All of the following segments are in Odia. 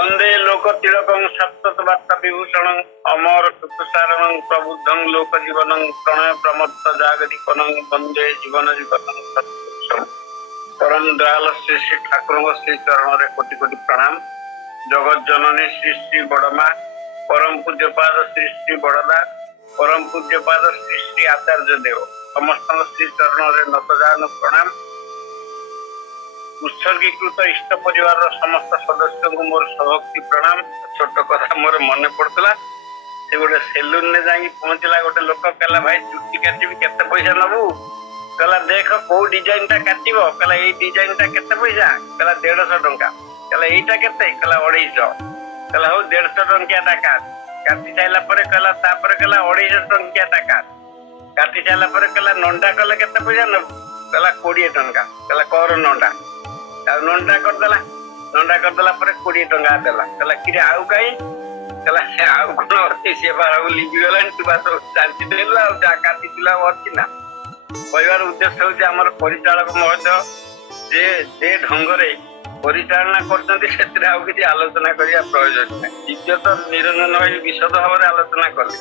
वंदे लोक तिलकं सप्तत वार्ता विभूषणं अमर सुतसारणं प्रबुद्धं लोक जीवनं प्रणय प्रमत्त जागरिकनं वंदे जीवन जीवनं सत्पुरुषं परम दयाल श्री श्री ठाकुर श्री चरण रे कोटि कोटि प्रणाम। जगत जननी श्री श्री बड़मा परम पूज्यपाद श्री श्री बड़दा परम पूज्यपाद श्री श्री आचार्य देव समस्त श्री चरण रे नतजान प्रणाम। उत्सर्गीकृत इष्ट परिवार समस्त सदस्य को मोर सभक्ति प्रणाम। छोट कथा मोर मन पड़ता से गोटे सेलून में जाई पहुंचला गोटे लोक कहला भाई चुट्टी काटिबी केते पैसा नबू कहला देख को डिजाइन टा काटिबो कहला ए डिजाइन टा केते पैसा कहला 150 टंका कहला एटा केते कहला 250 कहला हो 150 टंका टा काटी साइला परे कहला तापर कहला 250 टंका टा काटी साइला परे कहला नंडा कहला केते पैसा नबू कहला 20 टंका कहला कर नंडा नंडा करदेला पर 20 टंका देला कहला कि आउ कहीं कहला आउ कोन अछि से बार लिबि गला तू बात शांति देला आ जा काटी दिला अछि ना परिवार उद्देश्य होछि हमर परिचालक महोदय जे ढंग रे परिचालना करछन्ती सेतरे आउ किछि आलोचना करिया प्रयोजन नै इज्जत निरंजन भाई विशद भाବରେ आलोचना करले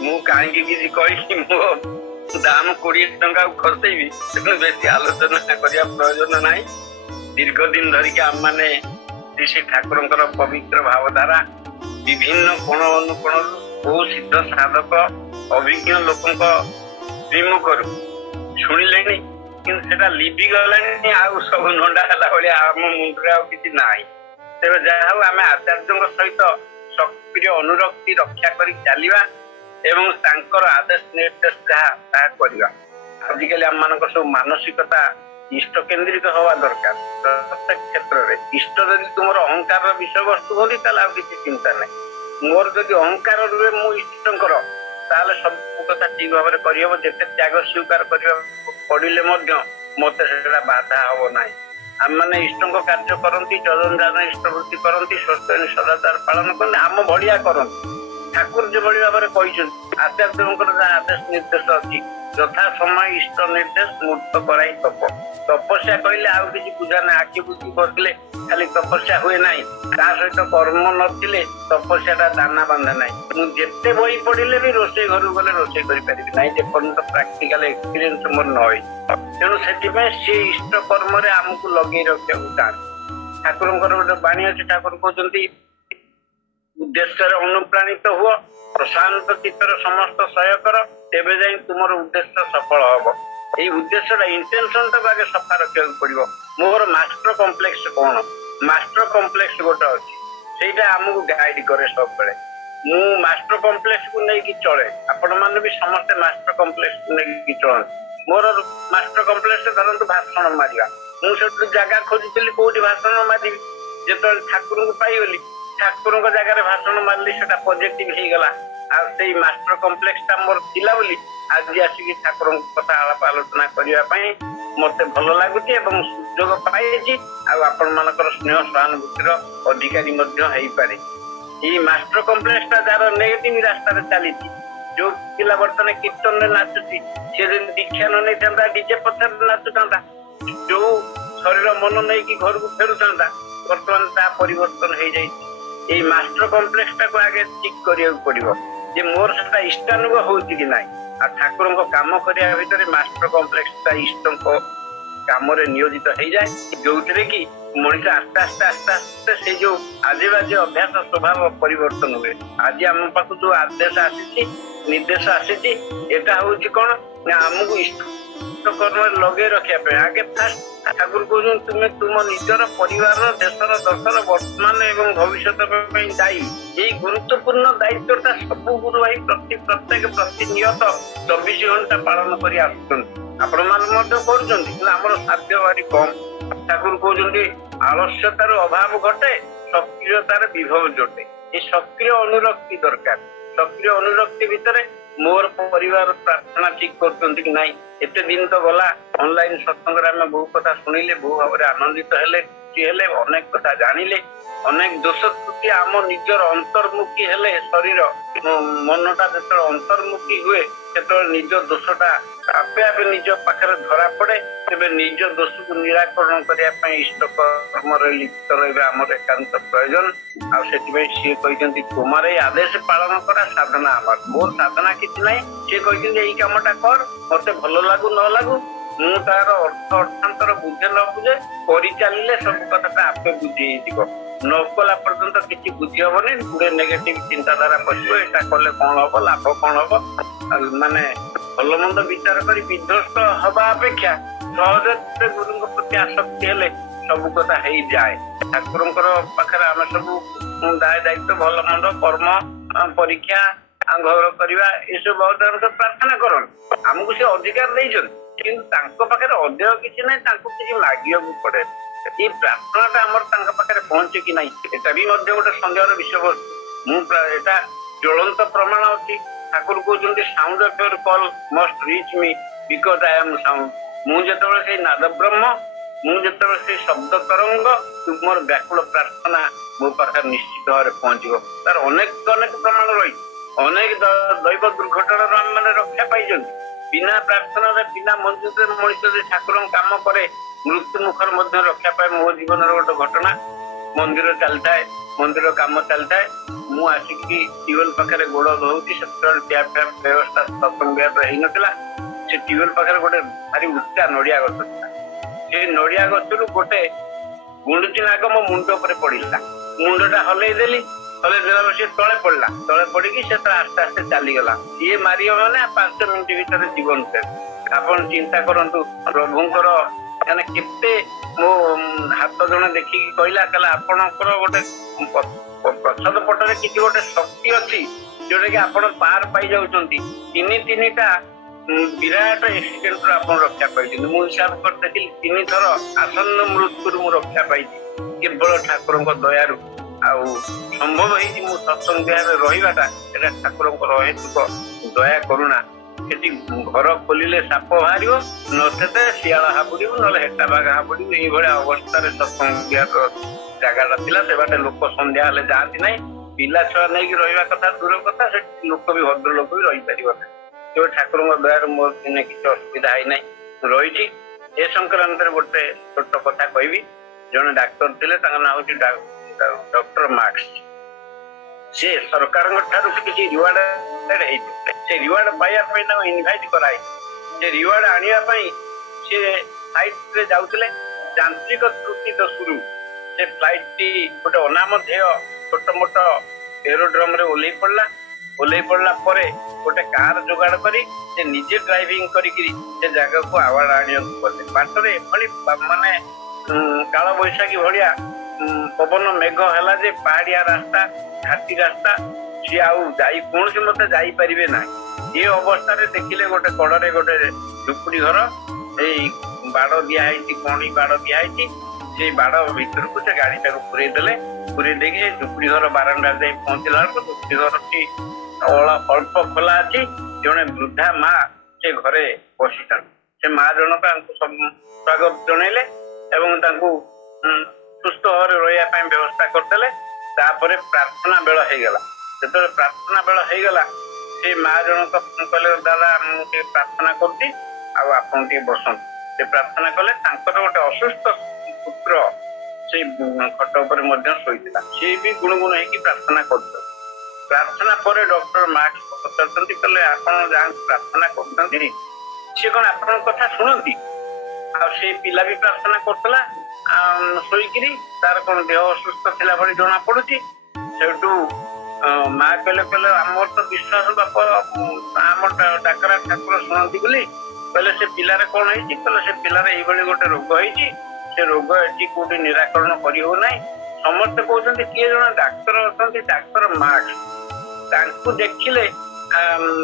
मु काहे कि कहि मु दाम 20 टंका खर्चैबी तेनु बेसी आलोचना करिया प्रयोजन नै। दीर्घ दिन धरिक आम मैंने श्री श्री ठाकुर पवित्र भावधारा विभिन्न कोण अनुकोण बहु सिद्ध साधक अभिज्ञ लोक विमुख शुणिले कि लिभि गलानी आउ सब नंडा है आम मुंडे कि ना तेज जहाँ आम आचार्य सहित सक्रिय अनुरक्ति रक्षा कर चलवा एवं आदेश निर्देश जहाँ करवा आजिकल आम मान सब मानसिकता इष्ट केन्द्रित हवा दरकार। प्रत्येक क्षेत्र में इष्ट जदि तुम अहंकार विषय वस्तु होती किसी चिंता नहीं मोर जदि अहंकार रुए मु इष्टकर ताले सब कथा ठीक भाव में करहब जिते त्याग स्वीकार करने पड़े मत बाधा हम ना आम मैंने इष्ट कार्य करती जजन जान इष्टवृत्ति करती स्वस्थ सदाचार पालन करते आम भाया करती ठाकुर जो भाव में कही आचार्य आदेश निर्देश अच्छी यथा समय इष्ट निर्देश मूर्त कराई तपस्या कहले आउ किसी पूजा ना आखि बुझी करले खाली तपस्या हुए ना सहित कर्म नथिले तपस्या दाना बांधे ना मुझे बही पढ़ले भी रोषे घर गले रोषे कर प्राक्टिकल एक्सपीरियंस मोर न हुई तेणु से इष्ट कर्म आमको लगे रखा चाहते ठाकुर गोटे बाणी अच्छी ठाकुर कहते उद्देश्य अनुप्राणित हुआ प्रशांत चित्तर समस्त सहाय कर तेबे जाई तुमर उद्देश्य सफल हम ये उद्देश्य इंटेंशन तक आगे सफा रखा पड़ो मोर मास्टर कम्प्लेक्स कौन मास्टर कम्प्लेक्स गोटे अच्छी से आमको गाइड करे सब बेले मु मास्टर कम्प्लेक्स को लेकिन चले आपण मैंने भी समस्ते मास्टर कम्प्लेक्स को लेकिन चलते मोर मास्टर कम्प्लेक्स धरतु भाषण मारिया मुझे जगह खोजी कौटी भाषण मारि जो ठाकुर को पाइगली ठाकुर जगह भाषण मारली से पॉजिटिव हो गला से मास्टर कम्प्लेक्स मोर थिला बोली आज आसिक ठाकुर कथा आलाप आलोचना करने मत भल लगुच सुजोग पाई आपण मानकर स्नेह सहानुभूतिर अधिकारी पारे ये मास्टर कम्प्लेक्स जार नेगेटिव रास्तार चली जो पिला बर्तमान कीर्तन में नाचुची सी दीक्षा न नहीं डीजे पथर नाचुता जो शरीर मन नहीं घर को फेरुता बर्तमान परिवर्तन हो जाए मास्टर कम्प्लेक्स को आगे ठीक करिया पड़ो जे मोर से इष्टानुग होती कि ना आ ठाकुर काम करने भितर मास्टर कम्प्लेक्स इष्ट काम नियोजित हो जाए जो कि मनीष आस्ते आस्ते आस्ते आस्ते से जो आज बाजे अभ्यास स्वभाव परिवर्तन हुए आज आम पाख जो आदेश आसी निर्देश आसी एटा हूँ कौन ना आमको इष्ट कर्म लगे रखा आगे फास्ट ठाकुर कहते तुम्हें तुम निजर परिवार देशर दशर वर्तमान एवं भविष्य दायी ये गुरुत्वपूर्ण दायित्वटा सब गुरु भाई प्रत्येक प्रतिनियत 24 घंटा पालन कर साध्य भारी कम ठाकुर कहते आलस्यतार अभाव घटे सक्रियतार विभव जोटे ये सक्रिय अनुरक्ति दरकार सक्रिय अनुरक्ति भितर मोर परिवार प्रार्थना ठीक कर ना एते दिन तो गला ऑनलाइन सत्संग आम बहु कथा शुणिले बहु भाव में आनंदित हेले अनेक कथा जानिले अनेक दोष त्रुटि आम निजर अंतर्मुखी हेले शरीर मनटा जो अंतर्मुखी हुए ଯେତେବେଳେ ନିଜ ଦୋଷଟା ଆପେ ଆପେ ନିଜ ପାଖରେ ଧରା ପଡେ ତେବେ ନିଜ ଦୋଷକୁ ନିରାକରଣ କରିବା ପାଇଁ ଇଷ୍ଟ କର୍ମରେ ଲିପ୍ତ ରହିବା ଆମର ଏକାନ୍ତ ପ୍ରয়োଜନ। ଆଉ ସେଥିପାଇଁ ସିଏ କହିଛନ୍ତି ତୁମର ଏଇ ଆଦେଶ ପାଳନ କରା ସାଧନା ଆମର। ମୋର ସାଧନା କିଛି ନାହିଁ। ସିଏ କହିଛନ୍ତି ଏଇ କାମଟା କର, ମତେ ଭଲ ଲାଗୁ ନ ଲାଗୁ, ମୁଁ ତାର ଅର୍ଥ ଅର୍ଥାନ୍ତର ବୁଝେ ନ ବୁଝେ କରିଚାଲିଲେ ସବୁ କଥାଟା ଆପେ ବୁଝି ହେଇଯିବ। ନ କଲା ପର୍ଯ୍ୟନ୍ତ କିଛି ବୁଝି ହବନି। ଗୋଟେ ନେଗେଟିଭ ଚିନ୍ତାଧାରା ପଶିବ, ଏଇଟା କଲେ କଣ ହବ, ଲାଭ କଣ ହବ। ମାନେ ଭଲ ମନ୍ଦ ବିଚାର କରି ବିଧ୍ୱସ୍ତ ହବା ଅପେକ୍ଷା ସହଜରେ ଗୁରୁଙ୍କ ପ୍ରତି ଆସକ୍ତି ହେଲେ ସବୁ କଥା ହେଇଯାଏ। ଠାକୁରଙ୍କର ପାଖରେ ଆମେ ସବୁ ଦାୟ ଦାୟିତ୍ୱ, ଭଲ ମନ୍ଦ, କର୍ମ, ପରୀକ୍ଷା, ଘର କରିବା ଏସବୁ ବହୁତ ପ୍ରାର୍ଥନା କରନ୍ତି। ଆମକୁ ସେ ଅଧିକାର ଦେଇଛନ୍ତି, କିନ୍ତୁ ତାଙ୍କ ପାଖରେ ଅଧିକ କିଛି ନାହିଁ, ତାଙ୍କୁ କିଛି ମାଗିବାକୁ ପଡେ। ଏଇ ପ୍ରାର୍ଥନାଟା ଆମର ତାଙ୍କ ପାଖରେ ପହଞ୍ଚେ କି ନାହିଁ ଏଟା ବି ମଧ୍ୟ ଗୋଟେ ସନ୍ଦେହର ବିଷୟବସ୍ତୁ। ମୁଁ ଏଟା ଜ୍ୱଳନ୍ତ ପ୍ରମାଣ ଅଛି। ଠାକୁର କହୁଛନ୍ତି sound of your call must reach me because I am sound. ମୁଁ ଯେତେବେଳେ ସେଇ ନାଦ ବ୍ରହ୍ମ, ମୁଁ ଯେତେବେଳେ ସେଇ ଶବ୍ଦ ତରଙ୍ଗ, ତୁମର ବ୍ୟାକୁଳ ପ୍ରାର୍ଥନା ମୋ ପାଖରେ ନିଶ୍ଚିତ ଭାବରେ ପହଞ୍ଚିବ। ତାର ଅନେକ ଅନେକ ପ୍ରମାଣ ରହିଛି। ଅନେକ ଦୈବ ଦୁର୍ଘଟଣାରୁ ଆମେ ମାନେ ରକ୍ଷା ପାଇଛନ୍ତି। ବିନା ପ୍ରାର୍ଥନାରେ, ବିନା ମଞ୍ଜୁରରେ ମଣିଷ ଯେ ଠାକୁରଙ୍କ କାମ କରେ ମୃତ୍ୟୁ ମୁଖରେ ମଧ୍ୟ ରକ୍ଷା ପାଏ। ମୋ ଜୀବନର ଗୋଟେ ଘଟଣା। ମନ୍ଦିର ଚାଲିଥାଏ, ମନ୍ଦିର କାମ ଚାଲିଥାଏ, ମୁଁ ଆସିକି ଟ୍ୟୁବଲ ପାଖରେ ଗୋଡ ଧୋଉଛି। ସେତେବେଳେ ଟ୍ୟାପ ଫ୍ୟାପ ବ୍ୟବସ୍ଥା ସତ୍ସଙ୍ଗ ହେଇନଥିଲା। ସେ ଟ୍ୟୁବଲ ପାଖରେ ଗୋଟେ ଭାରି ଉଚ୍ଚା ନଡିଆ ଗଛ ଥିଲା। ସେ ନଡିଆ ଗଛରୁ ଗୋଟେ ଗୁଣ୍ଡୁଚି ନାଗ ମୋ ମୁଣ୍ଡ ଉପରେ ପଡିଲା। ମୁଣ୍ଡଟା ହଲେଇ ଦେଲି, ହଲେଇ ଦେଲା ସେ ତଳେ ପଡିଲା। ତଳେ ପଡିକି ସେ ଆସ୍ତେ ଆସ୍ତେ ଚାଲିଗଲା। ସିଏ ମାରିବ ମାନେ 5 ମିନିଟ ଭିତରେ ଜୀବନ ଫେରେ। ଆପଣ ଚିନ୍ତା କରନ୍ତୁ ପ୍ରଭୁଙ୍କର ମାନେ କେତେ। ମୋ ହାତ ଜଣେ ଦେଖିକି କହିଲା ଆପଣଙ୍କର ଗୋଟେ ପ୍ରସାଦ ପଟରେ କିଛି ଗୋଟେ ଶକ୍ତି ଅଛି ଯୋଉଟା କି ଆପଣ ପାର ପାଇଯାଉଛନ୍ତି। ତିନିଟା ବିରାଟ ଏକ୍ସିଡେଣ୍ଟରୁ ଆପଣ ରକ୍ଷା ପାଇଛନ୍ତି। ମୁଁ ହିସାବ କରି ଦେଖିଲି 3 ଥର ଆସନ୍ନ ମୃତ୍ୟୁରୁ ମୁଁ ରକ୍ଷା ପାଇଛି କେବଳ ଠାକୁରଙ୍କ ଦୟାରୁ। ଆଉ ସମ୍ଭବ ହେଇଛି ମୁଁ ସତ୍ସଙ୍ଗ ବିହାରରେ ରହିବାଟା, ଏଟା ଠାକୁରଙ୍କର ଅହେତୁକ ଦୟା କରୁଣା। ସେଠି ଘର ଖୋଲିଲେ ସାପ ବାହାରିବ, ନଚେତ ଶିଆଳ ହାବୁଡିବ, ନହେଲେ ହେଟା ବାଘ ହାବୁଡିବ। ଏଇଭଳିଆ ଅବସ୍ଥାରେ ସତ୍ସଙ୍ଗ ବିହାର ଜାଗାଟା ଥିଲା। ସେ ବାଟେ ଲୋକ ସନ୍ଧ୍ୟା ହେଲେ ଯାଆନ୍ତି ନାହିଁ। ପିଲା ଛୁଆ ନେଇକି ରହିବା କଥା ଦୂର କଥା, ସେଠି ଲୋକ ବି ଭଦ୍ର ଲୋକ ବି ରହିପାରିବ ନାହିଁ। ତେବେ ଠାକୁରଙ୍କ ଦୟାରୁ ମୋର ଦିନେ କିଛି ଅସୁବିଧା ହେଇନାହିଁ, ରହିଛି। ଏ ସଂକ୍ରାନ୍ତରେ ଗୋଟେ ଛୋଟ କଥା କହିବି। ଜଣେ ଡାକ୍ତର ଥିଲେ, ତାଙ୍କ ନାଁ ହଉଛି ଡକ୍ଟର ମାର୍କ୍ସ। ସେ ସରକାରଙ୍କ ଠାରୁ କିଛି ରିୱାର୍ଡ ହେଇଥିଲେ। ସେ ରିୱାର୍ଡ ପାଇବା ପାଇଁ ତାଙ୍କୁ ଇନଭାଇଟ୍ କରାହେଇଛି। ସେ ରିୱାର୍ଡ ଆଣିବା ପାଇଁ ସେ ଫ୍ଲାଇଟରେ ଯାଉଥିଲେ। ଯାନ୍ତ୍ରିକ ତ୍ରୁଟି ଦୋଷରୁ ସେ ଫ୍ଲାଇଟଟି ଗୋଟେ ଅନାମଧେୟ ଛୋଟ ମୋଟ ଏରୋଡ୍ରମରେ ଓହ୍ଲେଇ ପଡିଲା ପରେ ଗୋଟେ କାର ଯୋଗାଡ଼ କରି ସେ ନିଜେ ଡ୍ରାଇଭିଂ କରିକିରି ସେ ଜାଗାକୁ ଆୱାର୍ଡ ଆଣିବାକୁ ଗଲେ। ବାଟରେ ଏଭଳି ମାନେ କାଳ ବୈଶାଖୀ ଭଳିଆ ପବନ ମେଘ ହେଲା ଯେ ପାହାଡିଆ ରାସ୍ତା, ଘାଟି ରାସ୍ତା, ସିଏ ଆଉ କୌଣସି ମତେ ଯାଇପାରିବେ ନାହିଁ। ଏ ଅବସ୍ଥାରେ ଦେଖିଲେ ଗୋଟେ କଡରେ ଗୋଟେ ଝୁପୁଡି ଘର, ଏଇ ବାଡ ଦିଆହେଇଛି, କଣି ବାଡ ଦିଆହେଇଛି। ସେଇ ବାଡ ଭିତରକୁ ସେ ଗାଡିଟାକୁ ପୁରେଇ ଦେଲେ। ପୁରେଇ ଦେଇକି ସେ ଝୁପୁଡି ଘର ବାରଣ୍ଡାରେ ଯାଇ ପହଞ୍ଚିଲା ବେଳକୁ ଝୁପୁଡି ଘରଟି ଅଳ୍ପ ଖୋଲା ଅଛି। ଜଣେ ବୃଦ୍ଧା ମା ସେ ଘରେ ବସିଛନ୍ତି। ସେ ମା ଜଣକ ତାଙ୍କୁ ସ୍ୱାଗତ ଜଣେଇଲେ ଏବଂ ତାଙ୍କୁ ସୁସ୍ଥ ଭାବରେ ରହିବା ପାଇଁ ବ୍ୟବସ୍ଥା କରିଦେଲେ। ତାପରେ ପ୍ରାର୍ଥନା ବେଳ ହେଇଗଲା। ଯେତେବେଳେ ପ୍ରାର୍ଥନା ବେଳ ହେଇଗଲା, ସେ ମା ଜଣକ କହିଲେ ଦାଦା ମୁଁ ଟିକେ ପ୍ରାର୍ଥନା କରୁଛି, ଆଉ ଆପଣ ଟିକେ ବସନ୍ତୁ। ସେ ପ୍ରାର୍ଥନା କଲେ। ତାଙ୍କର ଗୋଟେ ଅସୁସ୍ଥ ପୁତ୍ର ସେଇ ଖଟ ଉପରେ ମଧ୍ୟ ଶୋଇଥିଲା। ସିଏ ବି ଗୁଣଗୁଣ ହେଇକି ପ୍ରାର୍ଥନା କରୁଥିଲେ। ପ୍ରାର୍ଥନା ପରେ ଡକ୍ଟର ମାର୍କ୍ସ ପଚାରୁଛନ୍ତି, କହିଲେ ଆପଣ ଯାହାକୁ ପ୍ରାର୍ଥନା କରୁଛନ୍ତି ସିଏ କଣ ଆପଣଙ୍କ କଥା ଶୁଣନ୍ତି? ଆଉ ସେଇ ପିଲା ବି ପ୍ରାର୍ଥନା କରୁଥିଲା ଶୋଇକିରି, ତାର କଣ ଦେହ ଅସୁସ୍ଥ ଥିଲା ଭଳି ଜଣା ପଡୁଛି। ସେଠୁ ମା କହିଲେ ଆମର ତ ବିଶ୍ୱାସ ବାପ, ଆମ ଡାକରା ଠାକୁର ଶୁଣନ୍ତି ବୋଲି। କହିଲେ ସେ ପିଲାର କଣ ହେଇଛି? କହିଲେ ସେ ପିଲାର ଏଇଭଳି ଗୋଟେ ରୋଗ ହେଇଛି। ସେ ରୋଗ ଏଠି କୋଉଠି ନିରାକରଣ କରି ହଉନାହିଁ। ସମସ୍ତେ କହୁଛନ୍ତି କିଏ ଜଣେ ଡାକ୍ତର ଅଛନ୍ତି, ଡାକ୍ତର ମାର୍କ୍ସ, ତାଙ୍କୁ ଦେଖିଲେ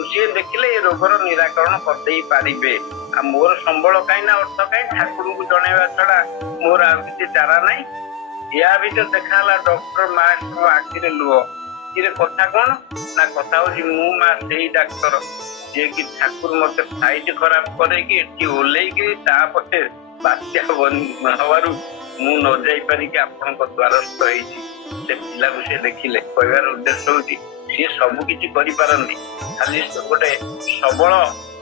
ସିଏ ଦେଖିଲେ ଏ ରୋଗର ନିରାକରଣ କରିଦେଇ ପାରିବେ। ଆଉ ମୋର ସମ୍ବଳ କାହିଁ ନା ଅର୍ଥ କାହିଁ, ଠାକୁରଙ୍କୁ ଜଣେଇବା ଛଡା ମୋର ଆଉ କିଛି ଚାରା ନାହିଁ। ୟା ଭିତରେ ଦେଖା ହେଲା ଡକ୍ଟର ମାର୍କ୍ସଙ୍କ ଆଖିରେ ଲୁହ। ଏଥିରେ କଥା କଣ ନା, କଥା ହଉଛି ମୁଁ ମା ସେଇ ଡାକ୍ତର ଯିଏକି ଠାକୁର ମତେ ଫ୍ଲାଇଟ୍ ଖରାପ କରେଇକି ଏଠି ଓହ୍ଲେଇକି ତାପରେ ବାତ୍ୟା ହବାରୁ ମୁଁ ନ ଯାଇପାରିକି ଆପଣଙ୍କ ଦ୍ୱାରସ୍ଥ ହେଇଛି। ସେ ପିଲାକୁ ସେ ଦେଖିଲେ। କହିବାର ଉଦ୍ଦେଶ୍ୟ ହଉଛି सी सबु किछि करि पारंती खाली गोटे सबल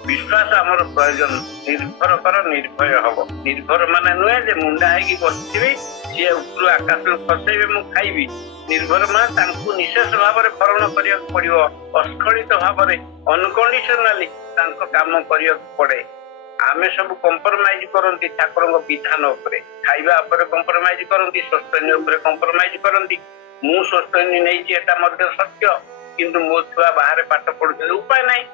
विश्वास आमर प्रयोजन निर्भर कर निर्भय हब निर्भर माने नुहे जे मुंडा है कि बसथिबी सी ऊपर आकाश खसेबे मु खाइबी निर्भर माने तांकु निशेष भाव में भरण करिया पड़िबो अस्खलित भाव में अनकंडीशनली तांको काम करिया पड़े आमे सब कंप्रोमाइज करंती ठाकुर विधान उपरे खाइबा उपरे कंप्रोमाइज करंती सस्तैन उपरे कंप्रोमाइज करंती मु सस्तैन नहीं एटा मध्य सत्य किंतु मो छुआ बाहर पाठ पढ़ुछन उपाय नहीं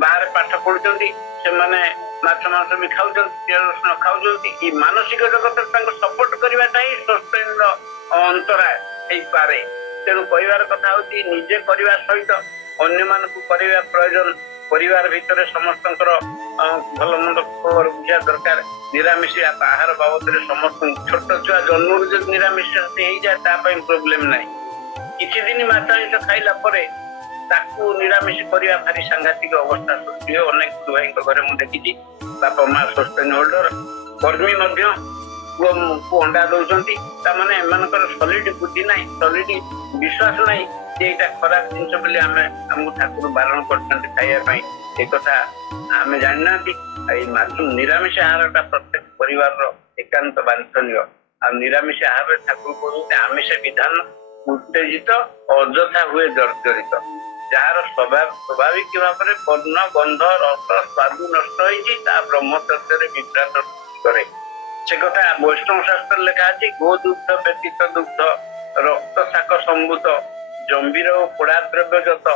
बाहर पाठ पढ़ुछंती से माने माछ मांस भी खाउछंती रसन खाउछंती ई मानसिक जगत तांको सपोर्ट करबाटा ही सस्तैन अंतराय हेई पारे तेणु परिवार कथा होती निजे करबा सहित अन्य मानकु करबा प्रयोजन परिवार भितर समस्तंकर भल मंद खबर बुझा दरकार निरामिष आहार बाबद समस्त छोट छुआ जन्म जब निरामिष हो जाए प्रोब्लेम ना किसी दिन माछ मांस खाइला परे ताकू निरामिष करबा भारी सांघातिक अवस्था सृष्टि हो अनेक भाई घरे मुझे देखी बापा माँ सस्टेन होल्डर कर्मी पुओ अंडा दौरान ताने एमकर सॉलिड बुद्धि ना सॉलिड विश्वास ना ये खराब जिनस बोली आमको ठाकुर बारण कर आम जाना निरामिष आहार प्रत्येक परिवार एकांत वांछनीय आ निरामिष आहार ठाकुर कहते आमिष विधान उत्तेजित अଯଥା हुए जर्जरित जार स्वाभाविक भाव में वर्ण गंध रस स्वाद नष्ट हो ब्रह्मचर्य विभ्राट करे से कथा वैष्णव शास्त्र लिखा है गो दुग्ध व्यतीत दुग्ध रक्त शाक संभूत जंबीर और पोड़ा द्रव्य जत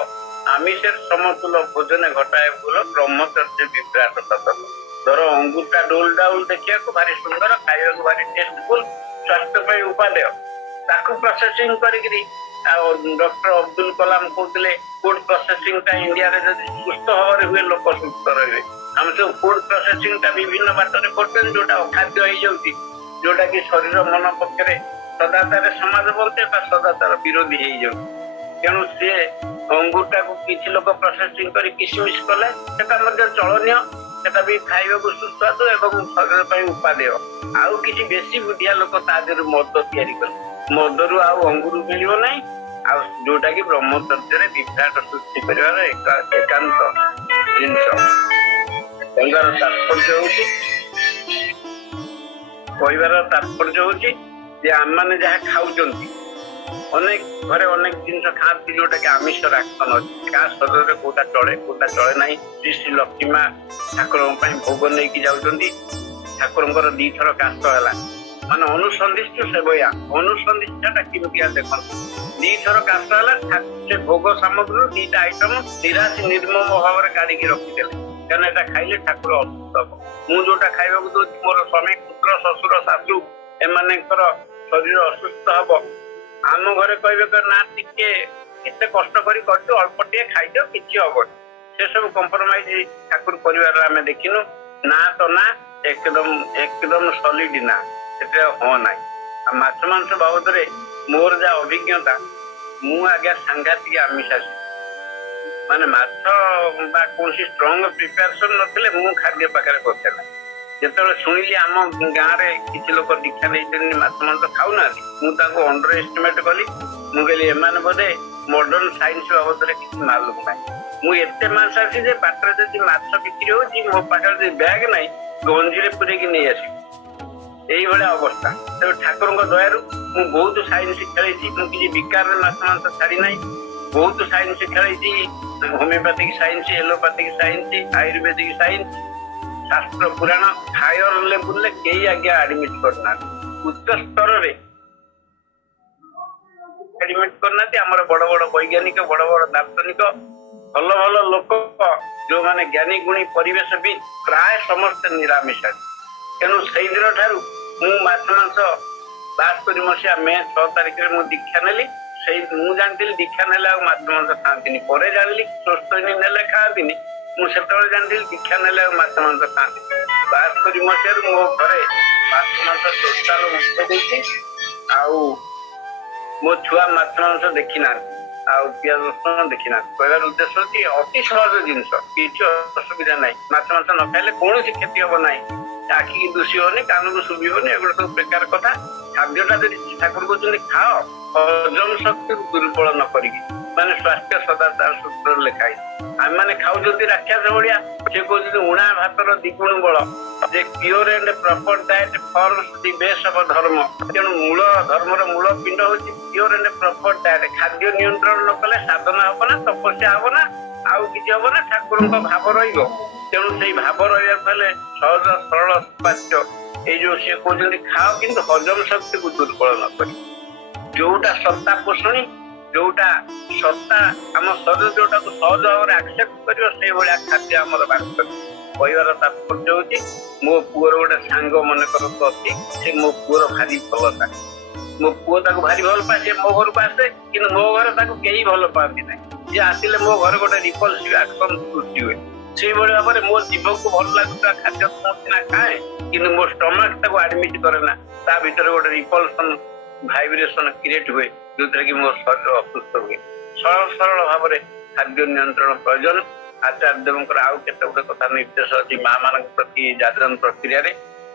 आमिषेर समतुल भोजन घटाए बोल ब्रह्मचर्य विभ्राट सतत धर अंगूरटा डोल डाउल देखिया भारी सुंदर खाइबा भारी टेस्टफुल स्वास्थ्य उपादेय ताकू प्रोसेसिंग करी डॉक्टर अब्दुल कलाम कहते फूड प्रोसेसिंग टा इंडिया रे जदि सुस्थ भाव हुए लोक सुस्थ रहे हम सब फूड प्रोसेसिंग टा विभिन्न बाटर करते जोटा अखाद्य हो जाउची जोटा कि शरीर मन पक्षरे सदाचार समाज बोलते सदाचार विरोधी हो जाउची तेणु सी अंगूरटा को किसी लोक प्रोसेसिंग कर किसमिस कले चलनीय सेटा भी खाइबा को सुस्वादु एवं शरीर पर उपादेय आउ किसी बेसी बुद्धिया लोक तादेर मद तैयारी कर मदरु आउ अंगुरु मिलिबो नहीं आ जोटा कि ब्रह्मचर्य विभ्राट सृष्टि कर एकांत जिनस कहबार तात्पर्य होची कहबार तात्पर्य होची जे आम मैंने जहाँ खाऊंती अनेक घरे अनेक जिन खाती जोटा कि आमिष राक्षण अच्छे क्या शरीर में कौटा चले ना श्री श्री लक्ष्मी माँ ठाकुर भोग नहीं कि जाऊँगी ठाकुर दी थर काश है माने अनुसंधिष्ट सेवया अनुसंधिष्टा किमिया देख दी थर काश है से भोग सामग्री दीटा आइटम निराश निर्मम भाव में गाड़ी रखीदे क्या खाइले ठाकुर असुस्थ हम मुझा खाइबा दूसरी मोर स्वामी पुत्र शशुर शाशु एमानकर शरीर असुस्थ हम आम घरे कहे ना टिके एत कष्ट कर अल्प टे खाइद कि हम से सब कंप्रोमाइज ठाकुर परिवार आम देखिनु ना तो ना एकदम सॉलिड ना से हाँ ना माछ मांस बाबद मोर जहाँ अभिज्ञता मु आज्ञा सांघातिक आमिषासी माने माछ कौन स्ट्रंग प्रिपेरेसन नथिले मु खाद्य पाखे करथिला जेतबे सुनिली आम गाँव रे किछि लोक दीक्षा नहीं माछ मांस खाऊना मुझे अंडर एस्टिमेट कली मुझे एमान बोधे मॉडर्न साइंस बाबद किसी मालूम ना मुझे मांसासी जे बाटर जब माछ बिक्री हो मो पाखे बैग ना गंजी पूरे नहीं आस यही भाया अवस्था तेज ठाकुर दयारू मु बहुत साइंस खेली मुझे विकार माछ मांस छाड़ी ना बहुत साइंस खेली homeopathic science allopathic science Ayurvedic science शास्त्र पुराण हायर लेवल कई आज्ञा एडमिट करना उच्च स्तर एडमिट करना बड़ बड़ वैज्ञानिक बड़ बड़ दार्शनिक भल भल लोक जो माने ज्ञानी गुणी परिवेशविद प्राय समस्त निरामिष तेणु से दिन ठारू माछ मांस 72 मसीहा मे 6 तारिख में दीक्षा नेली मु जानी दीक्षा ने माछ मांस खाती पर जानी स्वस्थनी ने खाती मुझे जानी दीक्षा ने माछ मांस खाती 72 मसीह मो घरे माछ मांस टोटाल मुक्त मो छुआ माछ मांस देखी ना पियाज रसुण देखी ना कहबार उद्देश्य होती अति सहज जिनस किसी असुविधा ना माछ मांस न खाइले कौन क्षति हम ना ଆଖିକି ଦୁଷିବନି, କାନକୁ ଶୁଭିବନି, ଏଗୁলো ସବୁ ବେକାର କଥା। ଖାଦ୍ୟଟା ଯଦି ଠାକୁର କହୁଛନ୍ତି ଖାଅ ହଜମ ଶକ୍ତିକୁ ଦୁର୍ବଳ ନ କରିକି, ମାନେ ସ୍ୱାସ୍ଥ୍ୟ ସଦାଚାର ସୂତ୍ରରେ ଲେଖା ହେଇଛି। ଆମେ ମାନେ ଖାଉଛନ୍ତି ରାକ୍ଷସ ଭଳିଆ। ସେ କହୁଛନ୍ତି ଉଣା ଭାତର ଦ୍ୱିଗୁଣ ବଳ, ଯେ pure and proper diet forms the base of ଧର୍ମ। ତେଣୁ ମୂଳ ଧର୍ମର ମୂଳ ପିଣ୍ଡ ହଉଛି ପିଓର ଆଣ୍ଡ ପ୍ରପର ଡାଏଟ। ଖାଦ୍ୟ ନିୟନ୍ତ୍ରଣ ନ କଲେ ସାଧନା ହବ ନା, ତପସ୍ୟା ହବ ନା, ଆଉ କିଛି ହବ ନା, ଠାକୁରଙ୍କ ଭାବ ରହିବ। ତେଣୁ ସେଇ ଭାବ ରହିବାକୁ ହେଲେ ସହଜ ସରଳ ସୁପାଚ୍ୟ ଏଇ ଯୋଉ ସିଏ କହୁଛନ୍ତି ଖାଅ କିନ୍ତୁ ହଜମ ଶକ୍ତିକୁ ଦୁର୍ବଳ ନ କରି, ଯୋଉଟା ସତ୍ତା ପୋଷଣୀ, ଯୋଉଟା ସତ୍ତା ଆମ ଶରୀର ଯୋଉଟାକୁ ସହଜ ଭାବରେ ଆକ୍ସେପ୍ଟ କରିବ ସେଇଭଳିଆ ଖାଦ୍ୟ ଆମର ବାହାର କରିବ। କହିବାର ତାତ୍ପର୍ଯ୍ୟ ହଉଛି ମୋ ପୁଅର ଗୋଟେ ସାଙ୍ଗ ମନେ କରନ୍ତୁ ଅଛି, ସେ ମୋ ପୁଅର ଭାରି ଭଲ ସାଙ୍ଗ। ମୋ ପୁଅ ତାକୁ ଭାରି ଭଲ ପାଏ, ସେ ମୋ ଘରକୁ ଆସେ କିନ୍ତୁ ମୋ ଘରେ ତାକୁ କେହି ଭଲ ପାଆନ୍ତି ନାହିଁ। ସିଏ ଆସିଲେ ମୋ ଘରେ ଗୋଟେ ରିପଲସିଭ ଆକ୍ସନ ସୃଷ୍ଟି ହୁଏ। ସେଇଭଳି ଭାବରେ ମୋ ଜୀବକୁ ଭଲ ଲାଗୁଥିବା ଖାଦ୍ୟ ମୁଁ ସିନା ଖାଏ କିନ୍ତୁ ମୋ ଷ୍ଟମାକ ତାକୁ ଆଡମିଟ କରେ ନା, ତା ଭିତରେ ଗୋଟେ ରିପଲସନ ଭାଇବ୍ରେସନ କ୍ରିଏଟ ହୁଏ ଯୋଉଥିରେ କି ମୋ ଶରୀର ଅସୁସ୍ଥ ହୁଏ। ସରଳ ଭାବରେ ଖାଦ୍ୟ ନିୟନ୍ତ୍ରଣ ପ୍ରয়োଜନ। ଆଚାର୍ଯ୍ୟ ଦେବଙ୍କର ଆଉ କେତେ ଗୁଡେ କଥା ନିର୍ଦ୍ଦେଶ ଅଛି ମା ମାନଙ୍କ ପ୍ରତି ଜାଗରଣ ପ୍ରକ୍ରିୟାରେ।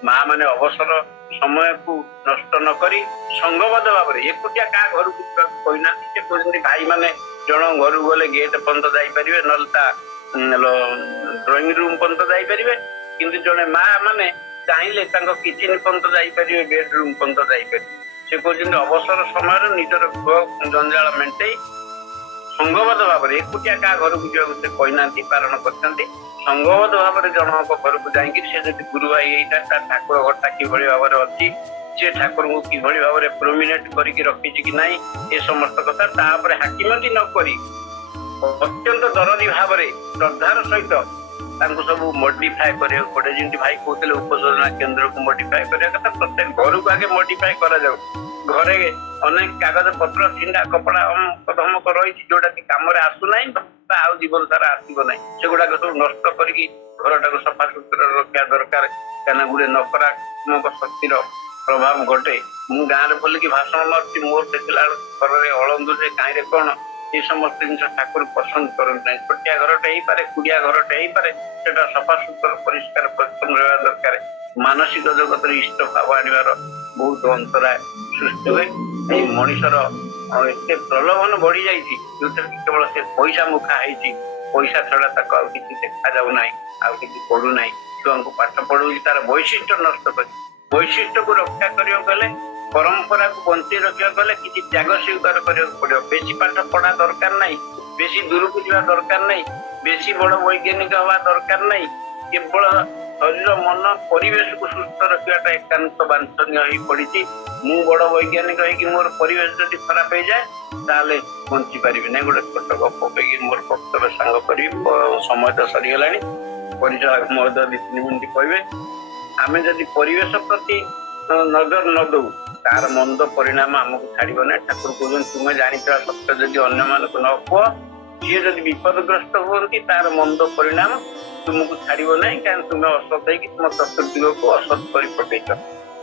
ମା ମାନେ ଅବସର ସମୟକୁ ନଷ୍ଟ ନ କରି ସଂଘବଦ୍ଧ ଭାବରେ, ଏକୁଟିଆ କାହା ଘରକୁ ଯିବାକୁ କହିନାହାନ୍ତି। ସେ କହୁଛନ୍ତି ଭାଇ ମାନେ ଜଣ ଘରକୁ ଗଲେ ଗେଟ୍ ପର୍ଯ୍ୟନ୍ତ ଯାଇପାରିବେ, ନହେଲେ ତା ଡ୍ରଇଂ ରୁମ୍ ପର୍ଯ୍ୟନ୍ତ ଯାଇପାରିବେ, କିନ୍ତୁ ଜଣେ ମା ମାନେ ଚାହିଁଲେ ତାଙ୍କ କିଚେନ ପର୍ଯ୍ୟନ୍ତ ଯାଇପାରିବେ, ବେଡରୁମ୍ ପର୍ଯ୍ୟନ୍ତ ଯାଇପାରିବେ। ସେ କହୁଛନ୍ତି ଅବସର ସମୟରେ ନିଜର ଗୃହ ଜଞ୍ଜାଳ ମେଣ୍ଟେଇ ସଂଘବଦ୍ଧ ଭାବରେ, ଏକୁଟିଆ କାହା ଘରକୁ ଯିବାକୁ ସେ କହିନାହାନ୍ତି, ବାରଣ କରିଛନ୍ତି। ସଂଘବଦ୍ଧ ଭାବରେ ଜଣଙ୍କ ଘରକୁ ଯାଇକି ସେ ଯଦି ଗୁରୁ ଭାଇ ଏଇଟା ତା ଠାକୁର ଘରଟା କିଭଳି ଭାବରେ ଅଛି, ସେ ଠାକୁରଙ୍କୁ କିଭଳି ଭାବରେ ପ୍ରୋମିନେଟ କରିକି ରଖିଛି କି ନାହିଁ, ଏ ସମସ୍ତ କଥା ତାପରେ ହାକିମତି ନ କରି ଅତ୍ୟନ୍ତ ଦରଦୀ ଭାବରେ ଶ୍ରଦ୍ଧାର ସହିତ ତାଙ୍କୁ ସବୁ ମଡିଫାଏ କରିବାକୁ ପଡେ। ଯେମିତି ଭାଇ କହୁଥିଲେ ଉପଯୋଜନା କେନ୍ଦ୍ରକୁ ମଡିଫାଏ କରିବା କଥା, ପ୍ରତ୍ୟେକ ଘରକୁ ଆଗେ ମଡିଫାଏ କରାଯାଉ। ଘରେ ଅନେକ କାଗଜ ପତ୍ର, ଛିଣ୍ଡା କପଡା ଧମକ ରହିଛି ଯୋଉଟା କି କାମରେ ଆସୁନାହିଁ ବା ଆଉ ଜୀବନ ସାରା ଆସିବ ନାହିଁ, ସେଗୁଡାକ ସବୁ ନଷ୍ଟ କରିକି ଘରଟାକୁ ସଫାସୁତୁରା ରଖିବା ଦରକାର। କାହିଁକିନା ଗୋଟେ ନକାରାତ୍ମକ ଶକ୍ତିର ପ୍ରଭାବ ଘଟେ। ମୁଁ ଗାଁରେ ବୋଲିକି ଭାଷଣ ମାରୁଛି, ମୋର ଦେଖିଲା ବେଳକୁ ଘରରେ ଅଳନ୍ଦୁରେ କାହିଁରେ କଣ এই সমস্ত জিনিস ঠাকুর পছন্দ করতে নাই। ଛୋଟିଆ ଘରଟେ ହେଇପାରେ, କୁଡ଼ିଆ ଘରଟେ ହେଇପାରେ, ସେଟା ସଫାସୁତୁରା ପରିଷ୍କାର ପରିଚ୍ଛନ୍ନ ରହିବା ଦରକାର। ମାନସିକ ଜଗତରେ ଇଷ୍ଟ ଭାବ ଆଣିବାର ବହୁତ ଅନ୍ତରାୟ ସୃଷ୍ଟି ହୁଏ। ଏଇ ମଣିଷର ଏତେ ପ୍ରଲୋଭନ ବଢି ଯାଇଛି ଯୋଉଥିରେ କେବଳ ସେ ପଇସା ମୁଖା ହେଇଛି। ପଇସା ଛଡା ତାକୁ ଆଉ କିଛି ଦେଖାଯାଉ ନାହିଁ, ଆଉ କିଛି ପଡୁନାହିଁ। ଛୁଆଙ୍କୁ ପାଠ ପଢଉଛି ତାର ବୈଶିଷ୍ଟ୍ୟ ନଷ୍ଟ କରି, ବୈଶିଷ୍ଟ୍ୟକୁ ରକ୍ଷା କରିବାକୁ ଗଲେ, ପରମ୍ପରାକୁ ବଞ୍ଚେଇ ରଖିବାକୁ ଗଲେ କିଛି ତ୍ୟାଗ ସ୍ୱୀକାର କରିବାକୁ ପଡିବ। ବେଶୀ ପାଠ ପଢା ଦରକାର ନାହିଁ, ବେଶୀ ଦୂରକୁ ଯିବା ଦରକାର ନାହିଁ, ବେଶୀ ବଡ ବୈଜ୍ଞାନିକ ହବା ଦରକାର ନାହିଁ। କେବଳ ଶରୀର, ମନ, ପରିବେଶକୁ ସୁସ୍ଥ ରଖିବାଟା ଏକାନ୍ତ ବାଞ୍ଛନୀୟ ହେଇ ପଡିଛି। ମୁଁ ବଡ ବୈଜ୍ଞାନିକ ହେଇକି ମୋର ପରିବେଶ ଯଦି ଖରାପ ହେଇଯାଏ ତାହେଲେ ବଞ୍ଚି ପାରିବି ନାହିଁ। ଗୋଟେ ଛୋଟ ଗପ କହିକି ମୋର ବକ୍ତବ୍ୟ ସାଙ୍ଗ କରିବି, ସମୟ ତ ସରିଗଲାଣି। ପରିଚୟ ମଧ୍ୟ 2-3 ମିନିଟ୍ କହିବେ। ଆମେ ଯଦି ପରିବେଶ ପ୍ରତି ନଜର ନ ଦଉ ତାର ମନ୍ଦ ପରିଣାମ ଆମକୁ ଛାଡିବ ନାହିଁ। ଠାକୁର କହୁଛନ୍ତି ତୁମେ ଜାଣିଥିବା ସତ୍ୟ ଯଦି ଅନ୍ୟମାନଙ୍କୁ ନ କୁହ, ସିଏ ଯଦି ବିପଦଗ୍ରସ୍ତ ହୁଅନ୍ତି ତାର ମନ୍ଦ ପରିଣାମ ତୁମକୁ ଛାଡିବ ନାହିଁ। କାରଣ ତୁମେ ଅସତ ହେଇକି ତୁମ ଚତୁର୍ଦିଗକୁ ଅସତ କରି ପକେଇଛ।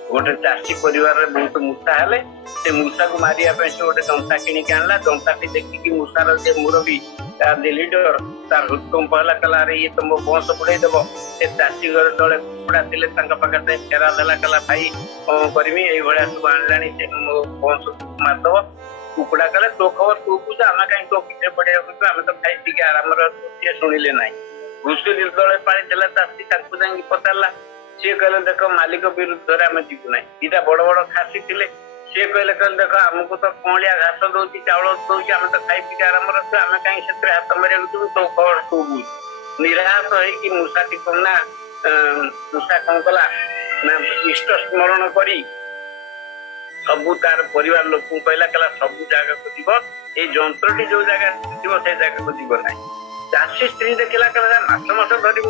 ଗୋଟେ ଚାଷୀ ପରିବାରରେ ବହୁତ ମୂଷା ହେଲେ, ସେ ମୂଷାକୁ ମାରିବା ପାଇଁ ସେ ଗୋଟେ ଦନ୍ତା କିଣିକି ଆଣିଲା। ଦନ୍ତାଟି ଦେଖିକି ମୂଷାର ଯେ ମୁରବୀ, ତାର ଯେ ଲିଡର, ତାର ହୃଦକମ୍ପ ହେଲା, କହିଲା ଆରେ ଇଏ ତ ମୋ ବଂଶ ବୁଡେଇ ଦବ। ସେ ଚାଷୀ ଘରେ ତଳେ କୁକୁଡା ଥିଲେ, ତାଙ୍କ ପାଖରେ ଫେରା ଦେଲା, କହିଲା ଭାଇ କଣ କରିବି, ଏଇଭଳିଆ ସବୁ ଆଣିଲାଣି, ସେ ମୋ ବଂଶକୁ ମାରିଦବ। କୁକୁଡା କହିଲେ ତୋ ଖବର ତୁ ବୁଝ, ଆମେ କାହିଁକି ତୋ ପିଠରେ ପଡିବାକୁ ଯିବୁ, ଆମେ ତ ଖାଇ ପିଇକି ଆରାମରେ ଅଛୁ। ସିଏ ଶୁଣିଲେ ନାହିଁ। ଘୁଷୁରୀ ଯେତେବେଳେ ପାଳିଥିଲା ଚାଷୀ, ତାଙ୍କୁ ଯାଇକି ପଚାରିଲା। ସିଏ କହିଲେ ଦେଖ ମାଲିକ ବିରୁଦ୍ଧରେ ଆମେ ଯିବୁ ନାହିଁ। ଦିଟା ବଡ ବଡ ଖାସି ଥିଲେ, ସିଏ କହିଲେ ଦେଖ ଆମକୁ ତ କଅଁଳିଆ ଘାସ ଦଉଛି, ଚାଉଳ ଦଉଛି, ଆମେ ତ ଖାଇ ପିଇକି ଆରାମରେ ଅଛୁ, ଆମେ କାହିଁକି ସେଥିରେ ହାତ ମାରିବାକୁ ଯିବୁ, ତୋ ଖବର ତୁ ବୁଝ। ନିରାଶ ହେଇକି ମୂଷାଟି କଣ ନା, ମୂଷା କଣ କଲା ନା ଇଷ୍ଟ ସ୍ମରଣ କରି ସବୁ ତାର ପରିବାର ଲୋକଙ୍କୁ କହିଲା, ସବୁ ଜାଗାକୁ ଯିବ, ଏଇ ଯନ୍ତ୍ରଟି ଯୋଉ ଜାଗା ଯିବ ସେ ଜାଗାକୁ ଯିବ ନାହିଁ। ଚାଷୀ ସ୍ତ୍ରୀ ଦେଖିଲା, ମାସ ମାସ ଧରି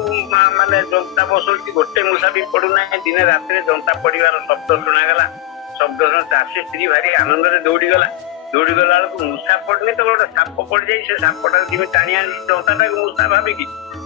ମାନେ ଜନ୍ତା ବସଉଛି, ଗୋଟେ ମୂଷା ବି ପଡୁନାହିଁ। ଦିନେ ରାତିରେ ଜନ୍ତା ପଡିବାର ଶବ୍ଦ ଶୁଣାଗଲା। ଶବ୍ଦ ଶୁଣି ଚାଷୀ ସ୍ତ୍ରୀ ଭାରି ଆନନ୍ଦରେ ଦୌଡିଗଲା ବେଳକୁ ମୂଷା ପଡିନି ତ ଗୋଟେ ସାପ ପଡିଯାଇ, ସେ ସାପଟାକୁ ଯେମିତି ଟାଣି ଆଣିଛି ଜନ୍ତାଟାକୁ ମୂଷା ଭାବିକି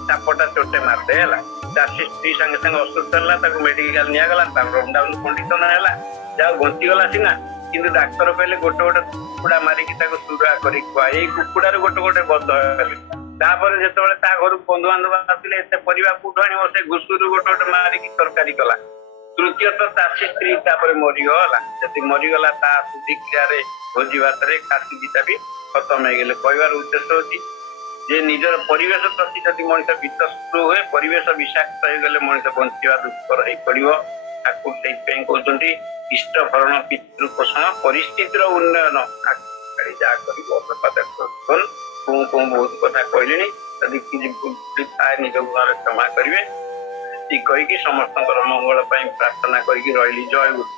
ସାପଟା ଚୋଟେ ମାରିଦେ ହେଲା। ଚାଷୀ ସ୍ତ୍ରୀ ସାଙ୍ଗେ ସାଙ୍ଗେ ଅସୁସ୍ଥ ହେଲା, ତାକୁ ମେଡିକାଲ ନିଆଗଲା, ତାର ରକଡାଉନ କଣ୍ଡିସନ ହେଲା, ଯାହା ବଞ୍ଚିଗଲା ସିନା, କିନ୍ତୁ ଡାକ୍ତର କହିଲେ ଗୋଟେ ଗୋଟେ କୁକୁଡା ମାରିକି ତାକୁ ସୁରା କରିକି ଖୁଆ। ଏଇ କୁକୁଡାରୁ ଗୋଟେ ଗୋଟେ ବଧ ହେଲେ, ତାପରେ ଯେତେବେଳେ ତା ଘରକୁ ବନ୍ଧୁବାନ୍ଧବ ଆସିଲେ ଏତେ ପରିବା କୋଉଠୁ ଆଣିବ ସେ ଘୁଷୁରୁ ଗୋଟେ ଗୋଟେ ମାରିକି ତରକାରୀ କଲା। ତୃତୀୟତଃ ଚାଷୀ ସ୍ତ୍ରୀ ତାପରେ ମରିଗଲା। ଯଦି ମରିଗଲା ତା ସୁଧିକ୍ରିୟାରେ ଭୋଜି ଭାତରେ ଖାସି ପିତା ବି ଖତମ ହେଇଗଲେ। କହିବାର ଉଦ୍ଦେଶ୍ୟ ହଉଛି ଯେ ନିଜର ପରିବେଶ ପ୍ରତି ଯଦି ମଣିଷ ବିତସ୍ପୃହ ହୁଏ ପରିବେଶ ବିଷାକ୍ତ ହେଇଗଲେ ମଣିଷ ବଞ୍ଚିବା ଦୁଷ୍କର ହେଇପଡିବ। ତାକୁ ସେଇଥିପାଇଁ କହୁଛନ୍ତି ଇଷ୍ଟ ଭରଣ ପିତୃ ପୋଷଣ ପରିସ୍ଥିତିର ଉନ୍ନୟନ ଯାହା କରିବ ବହୁତ କଥା କହିଲିଣି। ଯଦି କିଛି ଭୁଲ ଥାଏ ନିଜ ଗୁଣରେ କ୍ଷମା କରିବେ। ଏତିକି କହିକି ସମସ୍ତଙ୍କର ମଙ୍ଗଳ ପାଇଁ ପ୍ରାର୍ଥନା କରିକି ରହିଲି। ଜୟ ଗୁରୁ।